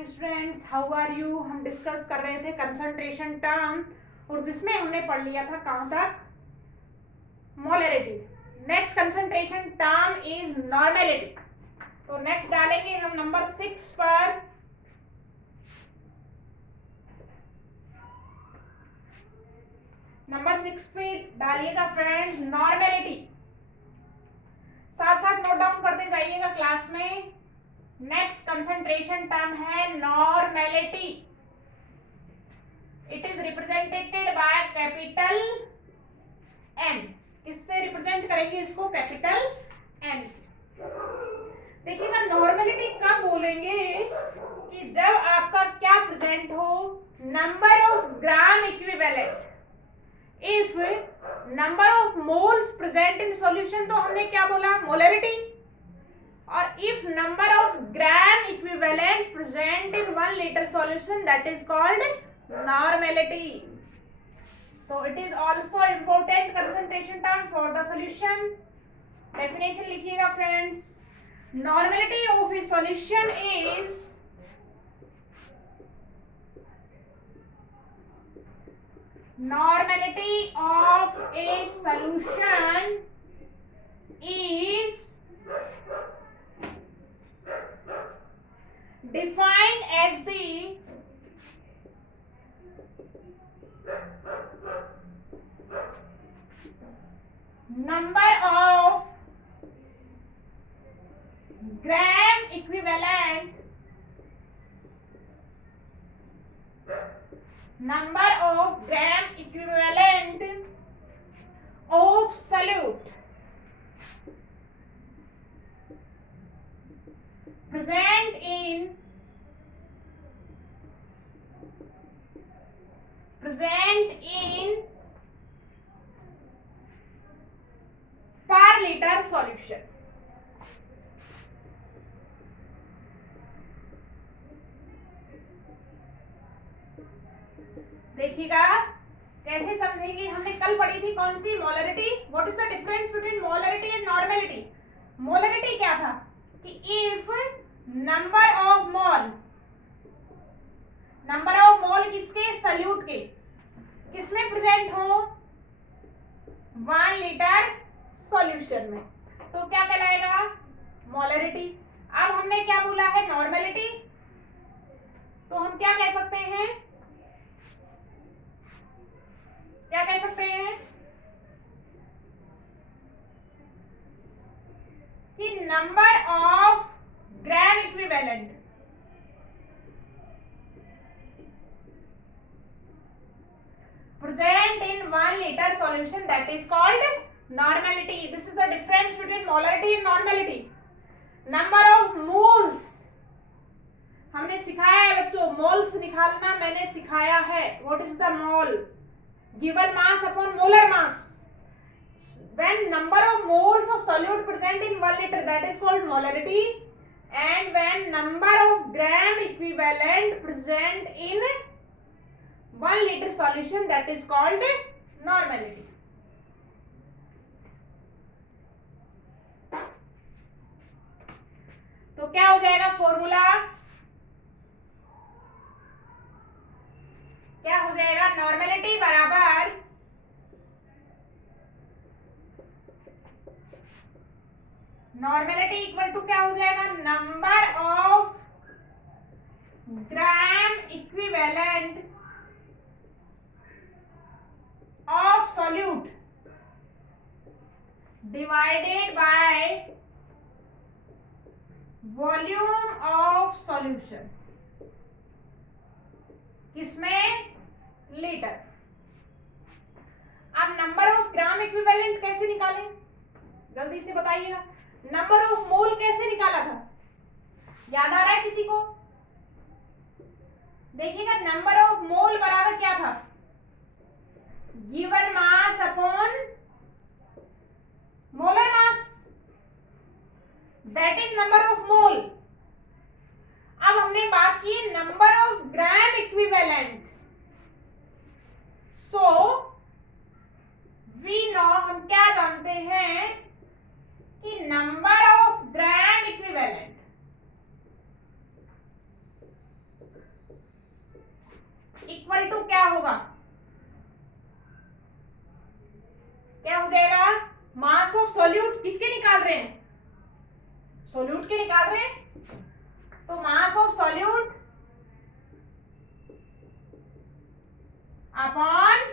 Morning students, how are you. हम discuss कर रहे थे कंसंट्रेशन टर्म और जिसमें हमने पढ़ लिया था कहां तक, molarity. Next concentration term is normality. तो नेक्स्ट डालेंगे हम नंबर 6 पर। नंबर 6 पे डालिएगा फ्रेंड्स नॉर्मेलिटी। साथ साथ नोट डाउन करते जाइएगा क्लास में। नेक्स्ट कंसंट्रेशन टर्म है normality. It is represented by capital N. किससे रिप्रेजेंट करेंगे इसको? कैपिटल एन से। देखिएगा नॉर्मेलिटी कब बोलेंगे कि जब आपका क्या प्रेजेंट हो, number of gram equivalent. If number of moles present in solution, तो हमने क्या बोला? मोलरिटी। और if number of gram equivalent present in 1 liter solution, that is called normality. So it is also important concentration term for the solution. Definition लिखिएगा friends. Normality of a solution is defined as the number of gram equivalent of solute present in per liter solution. देखिएगा कैसे समझेंगे। हमने कल पढ़ी थी कौन सी? Molarity. What is the difference between molarity and normality? Molarity क्या था कि इफ नंबर ऑफ मोल किसके? सल्यूट के। किसमें प्रेजेंट हो? 1 liter सॉल्यूशन में, तो क्या कहलाएगा? मोलरिटी। अब हमने क्या बोला है? नॉर्मेलिटी। तो हम क्या कह सकते हैं? क्या कह सकते हैं कि number of gram equivalent present in 1 liter solution, that is called normality. This is the difference between molarity and normality. Number of moles हमने सिखाया है बच्चों, मोल्स निकालना मैंने सिखाया है। What is the mole? Given mass upon molar mass. When number of moles of solute present in 1 liter, that is called molarity. And when number of gram equivalent present in 1 liter solution, that is called normality. तो क्या हो जाएगा formula? क्या हो जाएगा? Normality बराबर normality equal to क्या हो जाएगा? Number of gram equivalent of solute divided by volume of solution. किसमें? लीटर। अब नंबर ऑफ ग्राम इक्विवेलेंट कैसे निकालें? जल्दी से बताइएगा। नंबर ऑफ मोल कैसे निकाला था? याद आ रहा है किसी को? देखिएगा नंबर ऑफ मोल बराबर क्या था? given mass upon molar mass, that is number of mole. अब हमने बात की number of gram equivalent. So we know, हम क्या जानते हैं कि नंबर ऑफ ग्राम इक्विवेलेंट क्या हो जाएगा, मास ऑफ सॉल्यूट किसके निकाल रहे हैं, सॉल्यूट के निकाल रहे हैं, तो mass of solute upon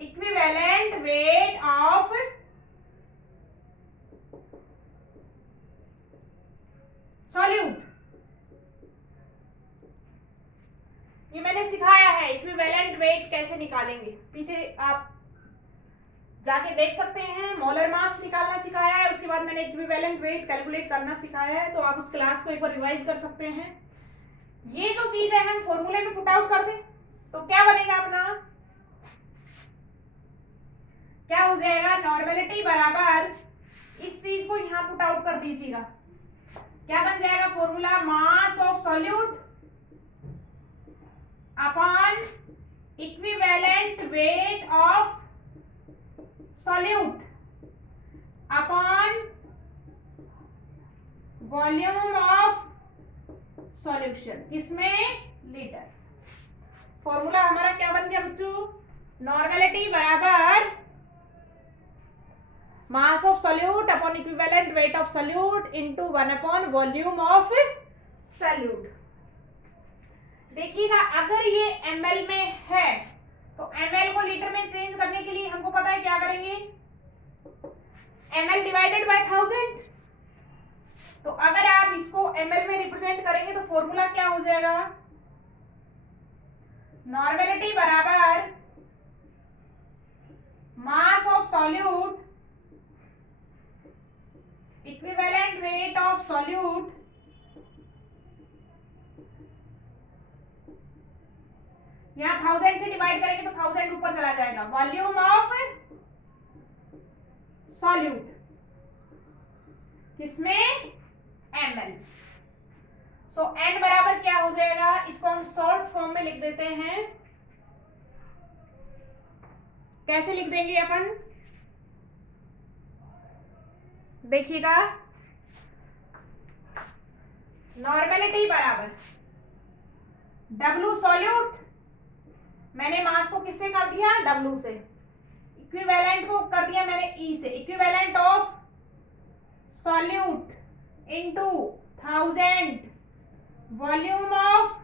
equivalent weight of solute. ये मैंने सिखाया है इक्विवेलेंट वेट कैसे निकालेंगे, पीछे आप जाके देख सकते हैं। मोलर मास निकालना सिखाया है, उसके बाद मैंने इक्विवेलेंट वेट कैलकुलेट करना सिखाया है, तो आप उस क्लास को एक बार रिवाइज कर सकते हैं। ये जो चीज है हम फॉर्मूले में पुट आउट कर दें तो क्या बनेगा अपना, क्या हो जाएगा, नॉर्मेलिटी बराबर इस चीज को यहां पुट आउट कर दीजिएगा, क्या बन जाएगा formula, mass of solute upon equivalent weight of solute upon volume of solution, किसमें, लीटर। फॉर्मूला हमारा क्या बन गया बच्चों, नॉर्मेलिटी बराबर mass of solute upon equivalent weight of solute into 1 upon volume of solute. देखिएगा अगर ये ml में है तो ml को लीटर में चेंज करने के लिए हमको पता है क्या करेंगे, ml डिवाइडेड बाय 1000। तो अगर आप इसको ml में रिप्रेजेंट करेंगे तो फॉर्मूला क्या हो जाएगा, नॉर्मेलिटी बराबर mass of solute equivalent weight of solute यहां 1000 से डिवाइड करेंगे तो 1000 ऊपर चला जाएगा, वॉल्यूम ऑफ सॉल्यूट किसमें, ml। सो n बराबर क्या हो जाएगा, इसको हम शॉर्ट फॉर्म में लिख देते हैं, कैसे लिख देंगे अपन, देखिएगा नॉर्मेलिटी बराबर W सॉल्यूट, मैंने मास को किससे कर दिया, W से, इक्विवेलेंट को कर दिया मैंने E से, equivalent of solute into 1000 volume of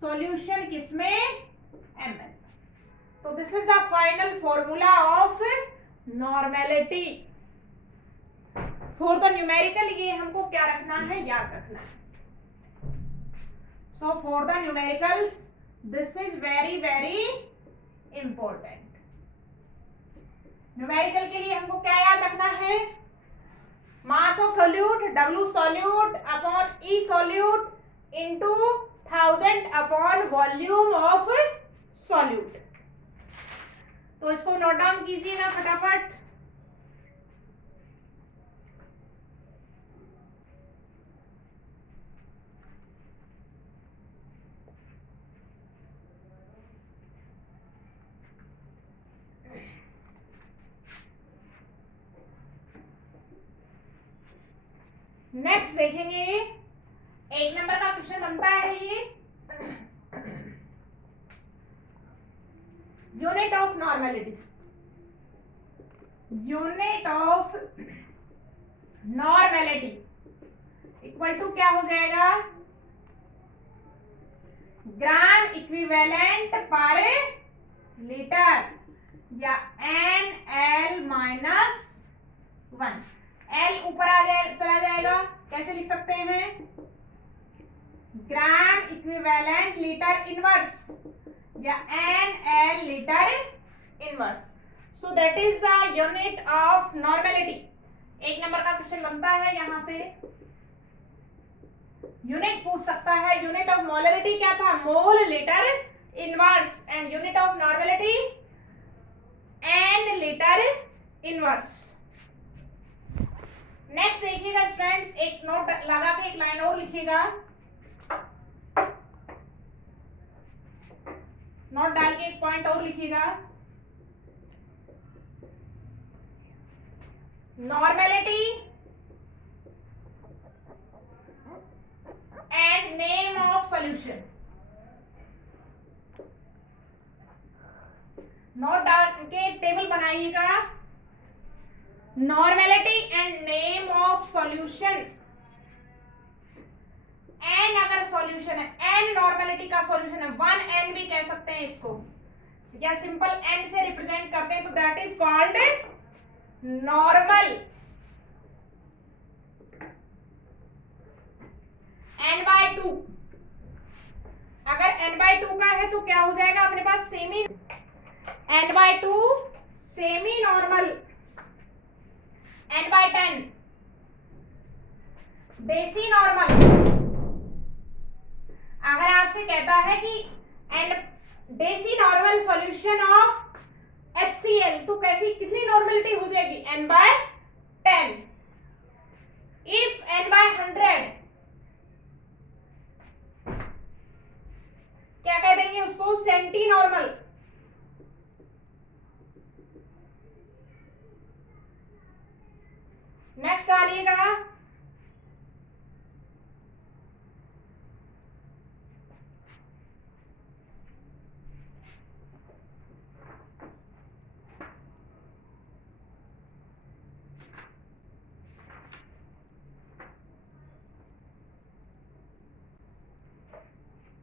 solution किसमें, ml। तो this is the final formula of normality. For the numerical ये हमको क्या रखना है, याद रखना है। So for the numericals this is very very important. Numerical के लिए हमको क्या याद रखना है, mass of solute W solute upon E solute into 1000 upon volume of solute. तो इसको नोट डाउन कीजिएगा फटाफट। नेक्स्ट देखेंगे, एक नंबर का क्वेश्चन बनता है ये, unit of normality. Unit of normality equal to क्या हो जाएगा, ग्राम इक्विवेलेंट पर लीटर या NL माइनस 1। L ऊपर आ जाए, चला जाएगा, कैसे लिख सकते हैं, ग्राम इक्विवेलेंट लीटर इनवर्स या NL litre inverse. So that is the unit of normality. एक नंबर का क्वेश्चन बनता है, यहां से यूनिट पूछ सकता है। यूनिट ऑफ मोलरिटी क्या था, mole litre inverse, and unit of normality N litre inverse. Next देखिएगा स्टूडेंट्स, एक नोट लगा के एक लाइन और लिखिएगा, नोट डाल के एक पॉइंट और लिखिएगा, normality and name of solution. Note डाल के टेबल बनाइएगा। Normality and name of solution. N अगर सॉल्यूशन है, एन नॉर्मेलिटी का सॉल्यूशन है, 1n भी कह सकते हैं इसको, या सिंपल n से रिप्रेजेंट करते हैं, तो that is called normal. n/2 अगर n/2 का है तो क्या हो जाएगा अपने पास, semi. n/2 semi normal. n/10 बेसी नॉर्मल। अगर आपसे कहता है कि n बेसी नॉर्मल सॉल्यूशन ऑफ HCl, तो कैसी कितनी नॉर्मेलिटी हो जाएगी, n/10। इफ n/100 क्या कह देंगे उसको, सेंटी नॉर्मल। नेक्स्ट डालिएगा,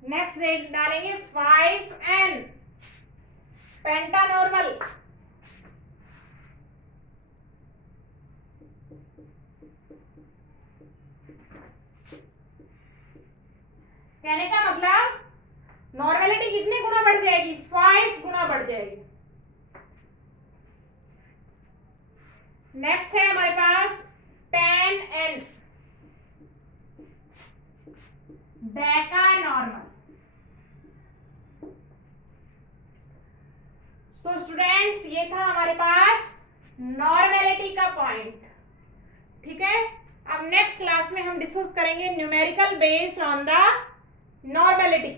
नेक्स्ट डालेंगे 5n पेंटानॉर्मल। कहने का मतलब नॉर्मेलिटी कितने गुना बढ़ जाएगी, 5 गुना बढ़ जाएगी। नेक्स्ट है हमारे पास 10n Deka normal. So students, ये था हमारे पास नॉर्मेलिटी का पॉइंट। ठीक है, अब नेक्स्ट क्लास में हम डिस्कस करेंगे numerical based on the normality.